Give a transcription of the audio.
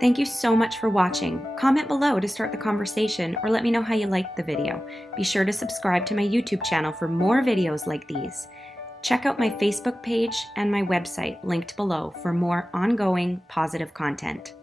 Thank you so much for watching. Comment below to start the conversation or let me know how you liked the video. Be sure to subscribe to my YouTube channel for more videos like these. Check out my Facebook page and my website linked below for more ongoing positive content.